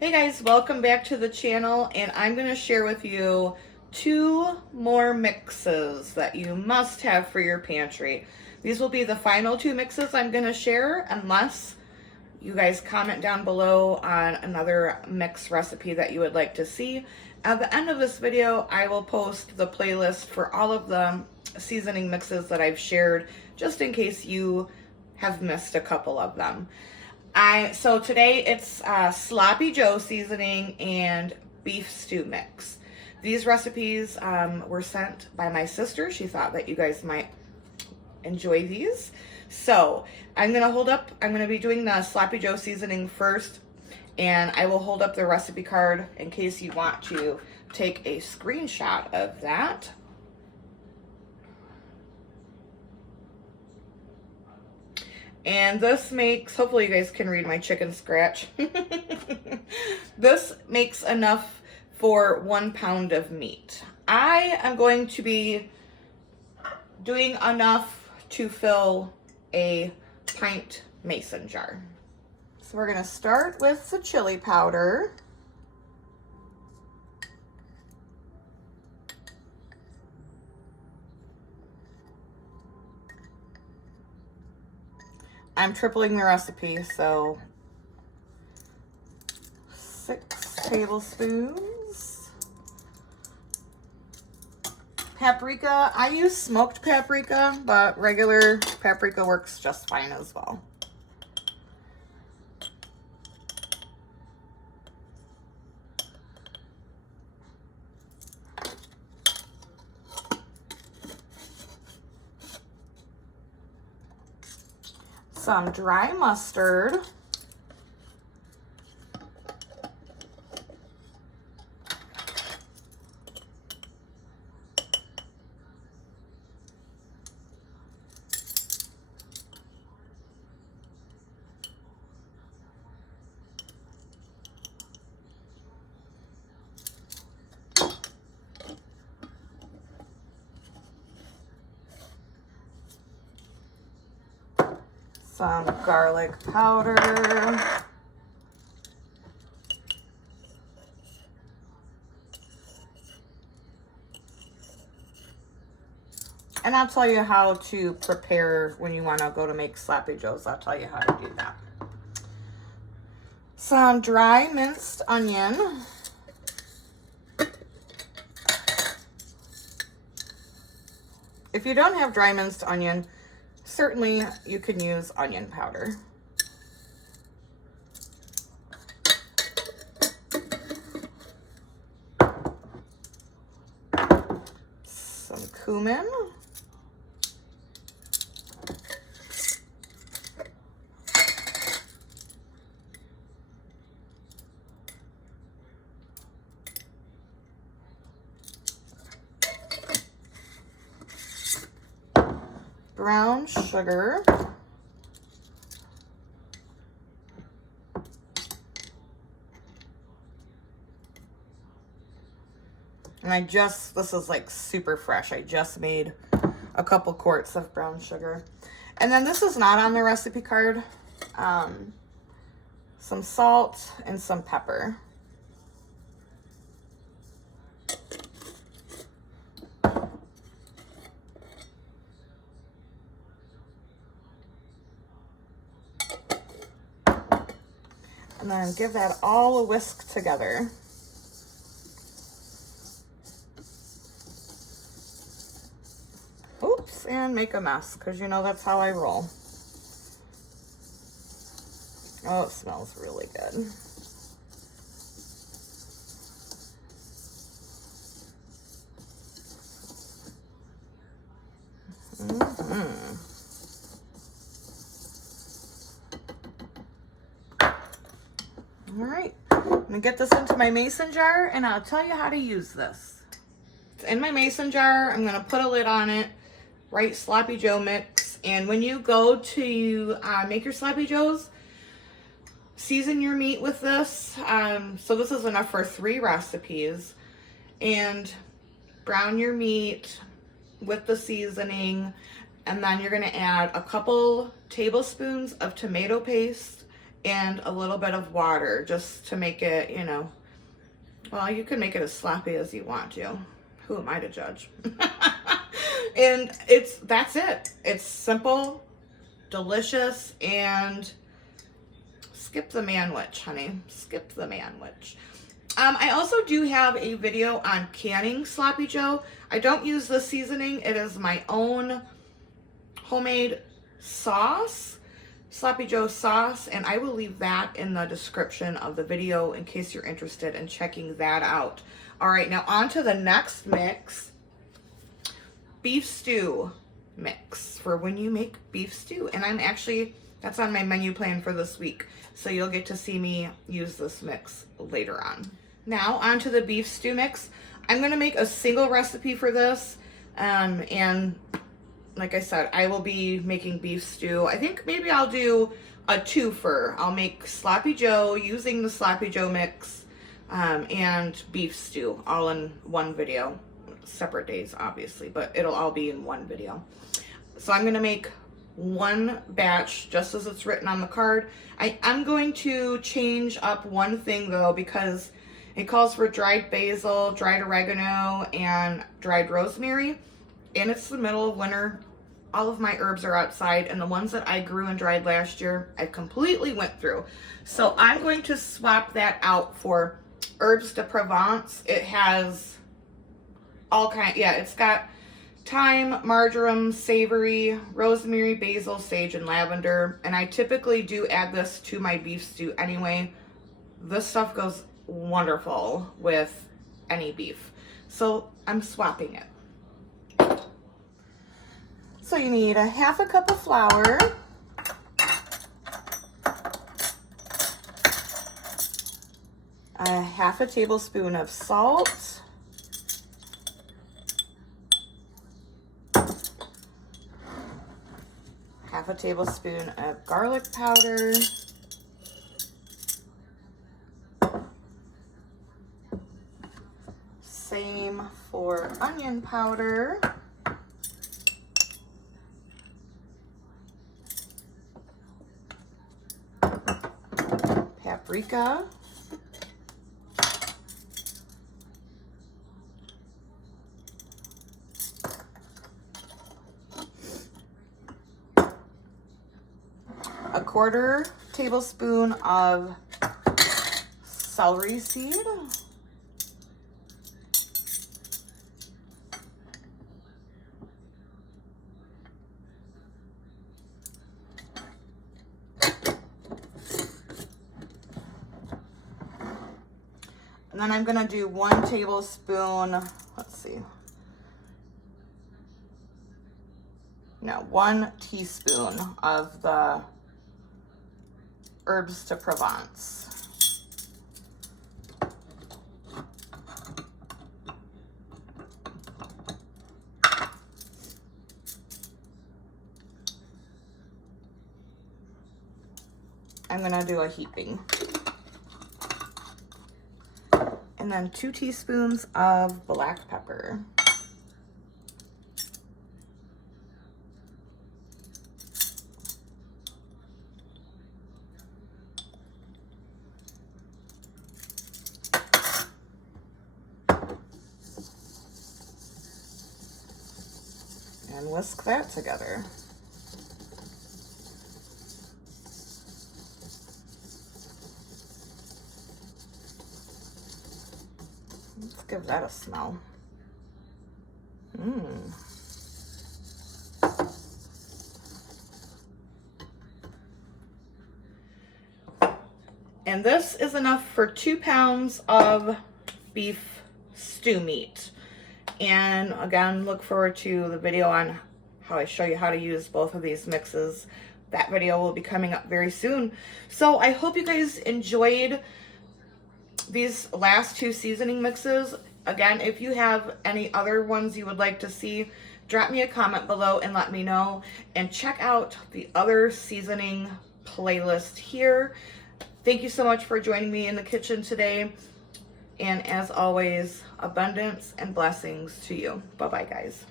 Hey guys, welcome back to the channel, and I'm going to share with you 2 more mixes that you must have for your pantry. These will be the final 2 mixes I'm going to share unless you guys comment down below on another mix recipe that you would like to see. At the end of this video, I will post the playlist for all of the seasoning mixes that I've shared, just in case you have missed a couple of them. So today it's Sloppy Joe seasoning and beef stew mix. These recipes were sent by my sister. She thought that you guys might enjoy these. So I'm gonna be doing the Sloppy Joe seasoning first, and I will hold up the recipe card in case you want to take a screenshot of that. And this makes, hopefully you guys can read my chicken scratch. This makes enough for 1 pound of meat. I am going to be doing enough to fill a pint mason jar. So we're gonna start with the chili powder. I'm tripling the recipe, so 6 tablespoons. Paprika, I use smoked paprika, but regular paprika works just fine as well. Some dry mustard. Some garlic powder. And I'll tell you how to prepare when you want to go to make Sloppy Joes. I'll tell you how to do that. Some dry minced onion. If you don't have dry minced onion, certainly you can use onion powder. Some cumin. Brown sugar. And this is like super fresh. I just made a couple quarts of brown sugar. And then this is not on the recipe card. Some salt and some pepper. And then give that all a whisk together. Oops, and make a mess, because you know that's how I roll. Oh, it smells really good. All right, I'm gonna get this into my mason jar and I'll tell you how to use this. It's in my mason jar. I'm gonna put a lid on it, write Sloppy Joe mix, and when you go to make your Sloppy Joes, season your meat with this. So this is enough for 3 recipes, and brown your meat with the seasoning, and then you're gonna add a couple tablespoons of tomato paste and a little bit of water just to make it, you know, well, you can make it as sloppy as you want to. Who am I to judge? And that's it. It's simple, delicious, and skip the manwich, honey. Skip the manwich. I also do have a video on canning Sloppy Joe. I don't use the seasoning. It is my own homemade sauce, Sloppy Joe sauce, and I will leave that in the description of the video in case you're interested in checking that out. All right, now on to the next mix. Beef stew mix for when you make beef stew. And that's on my menu plan for this week. So you'll get to see me use this mix later on. Now onto the beef stew mix. I'm gonna make a single recipe for this. And like I said, I will be making beef stew. I think maybe I'll do a twofer. I'll make Sloppy Joe using the Sloppy Joe mix and beef stew all in one video. Separate days, obviously, but it'll all be in one video. So I'm going to make one batch just as it's written on the card. I'm going to change up one thing though, because it calls for dried basil, dried oregano, and dried rosemary. And it's the middle of winter. All of my herbs are outside, and the ones that I grew and dried last year, I completely went through. So I'm going to swap that out for herbs de Provence. It has all kinds, yeah, it's got thyme, marjoram, savory, rosemary, basil, sage, and lavender. And I typically do add this to my beef stew anyway. This stuff goes wonderful with any beef. So I'm swapping it. So you need a half a cup of flour, a half a tablespoon of salt, half a tablespoon of garlic powder, same for onion powder, paprika, a quarter tablespoon of celery seed, and then I'm gonna do 1 tablespoon, let's see, no, 1 teaspoon of the herbs de Provence. I'm gonna do a heaping. And then 2 teaspoons of black pepper. And whisk that together. Let's give that a smell. And this is enough for 2 pounds of beef stew meat. And again, look forward to the video on how I show you how to use both of these mixes. That video will be coming up very soon. So I hope you guys enjoyed these last 2 seasoning mixes. Again, if you have any other ones you would like to see, drop me a comment below and let me know. And check out the other seasoning playlist here. Thank you so much for joining me in the kitchen today. And as always, abundance and blessings to you. Bye-bye, guys.